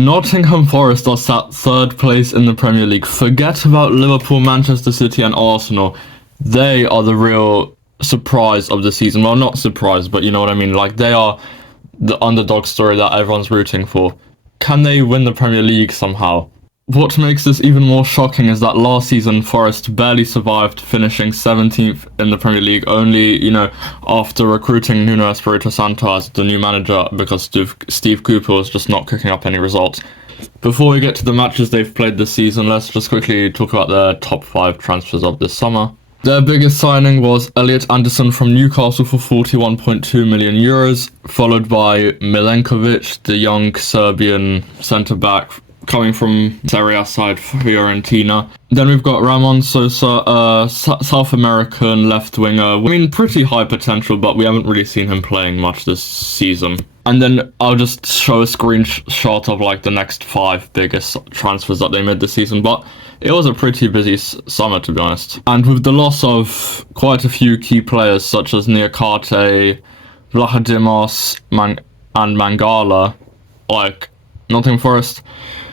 Nottingham Forest are sat third place in the Premier League. Forget about Liverpool, Manchester City and Arsenal. They are the real surprise of the season. Well, not surprise, but you know what I mean. Like, they are the underdog story that everyone's rooting for. Can they win the Premier League somehow? What makes this even more shocking is that last season Forest barely survived, finishing 17th in the Premier League, only, after recruiting Nuno Espirito Santo as the new manager because Steve Cooper was just not cooking up any results. Before we get to the matches they've played this season, let's just quickly talk about their top 5 transfers of this summer. Their biggest signing was Elliot Anderson from Newcastle for 41.2 million euros, followed by Milenkovic, the young Serbian centre-back coming from Serie A side Fiorentina. Then we've got Ramon Sosa, South American left winger. I mean, pretty high potential, but we haven't really seen him playing much this season. And then I'll just show a screenshot of like the next 5 biggest transfers that they made this season, but it was a pretty busy summer, to be honest. And with the loss of quite a few key players such as Niakate, Vlachodimos, and Mangala, like Nottingham Forest,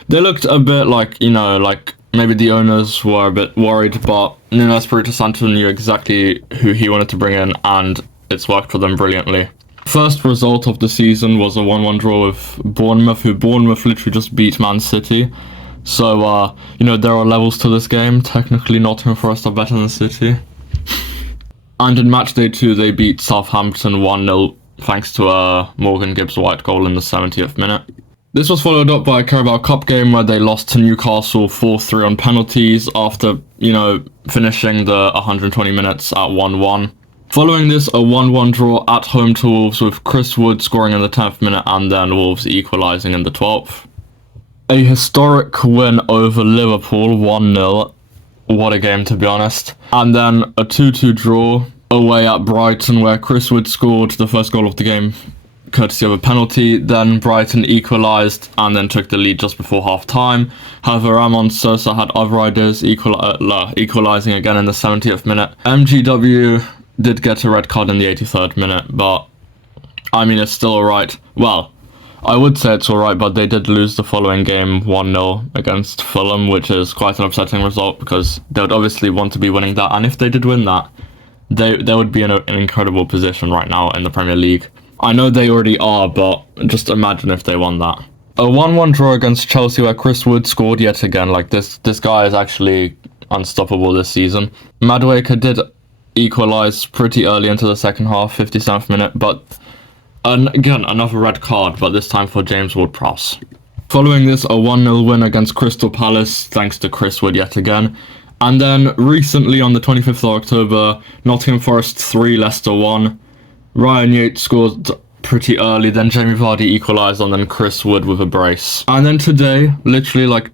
they looked a bit like, like maybe the owners were a bit worried, but Nuno Espirito Santo knew exactly who he wanted to bring in, and it's worked for them brilliantly. First result of the season was a 1-1 draw with Bournemouth, who Bournemouth literally just beat Man City. So, there are levels to this game. Technically, Nottingham Forest are better than City. And in match day 2, they beat Southampton 1-0, thanks to a Morgan Gibbs-White goal in the 70th minute. This was followed up by a Carabao Cup game where they lost to Newcastle 4-3 on penalties after, finishing the 120 minutes at 1-1. Following this, a 1-1 draw at home to Wolves with Chris Wood scoring in the 10th minute and then Wolves equalising in the 12th. A historic win over Liverpool, 1-0. What a game, to be honest. And then a 2-2 draw away at Brighton where Chris Wood scored the first goal of the game, courtesy of a penalty. Then Brighton equalised and then took the lead just before half-time. However, Ramon Sosa had other ideas, equalising again in the 70th minute. MGW did get a red card in the 83rd minute, but I mean, it's still alright. Well, I would say it's alright, but they did lose the following game 1-0 against Fulham, which is quite an upsetting result because they would obviously want to be winning that, and if they did win that, they would be in an incredible position right now in the Premier League. I know they already are, but just imagine if they won that. A 1-1 draw against Chelsea where Chris Wood scored yet again. Like, this guy is actually unstoppable this season. Madueke did equalise pretty early into the second half, 57th minute, but again, another red card, but this time for James Ward-Prowse. Following this, a 1-0 win against Crystal Palace, thanks to Chris Wood yet again. And then recently, on the 25th of October, Nottingham Forest 3, Leicester 1. Ryan Yates scored pretty early, then Jamie Vardy equalised, and then Chris Wood with a brace. And then today, literally like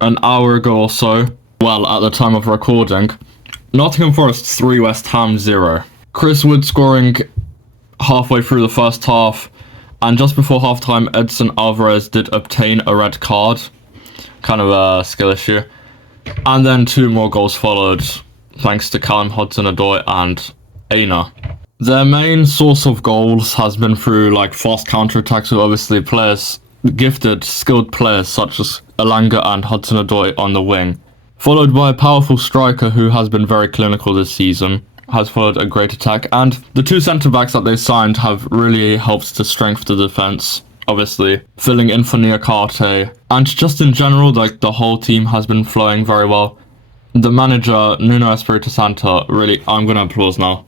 an hour ago or so, well, at the time of recording, Nottingham Forest 3, West Ham 0. Chris Wood scoring halfway through the first half, and just before halftime, Edson Alvarez did obtain a red card. Kind of a skill issue. And then 2 more goals followed, thanks to Callum Hudson-Odoi and Aina. Their main source of goals has been through like fast counter-attacks with obviously gifted, skilled players such as Elanga and Hudson-Odoi on the wing, followed by a powerful striker who has been very clinical this season, has followed a great attack, and the 2 centre-backs that they signed have really helped to strengthen the defence, obviously, filling in for Niakate, and just in general, like, the whole team has been flowing very well. The manager, Nuno Espirito Santo, really, I'm going to applause now.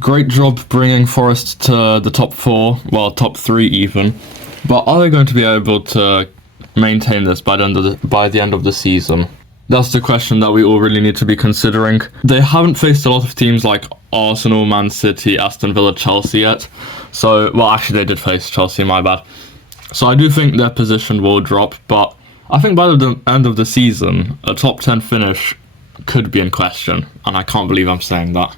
Great job bringing Forest to the top 4, well, top 3 even, but are they going to be able to maintain this by the end of the season? That's the question that we all really need to be considering. They haven't faced a lot of teams like Arsenal, Man City, Aston Villa, Chelsea yet. So, well, actually they did face Chelsea, my bad. So I do think their position will drop, but I think by the end of the season, a top 10 finish could be in question, and I can't believe I'm saying that.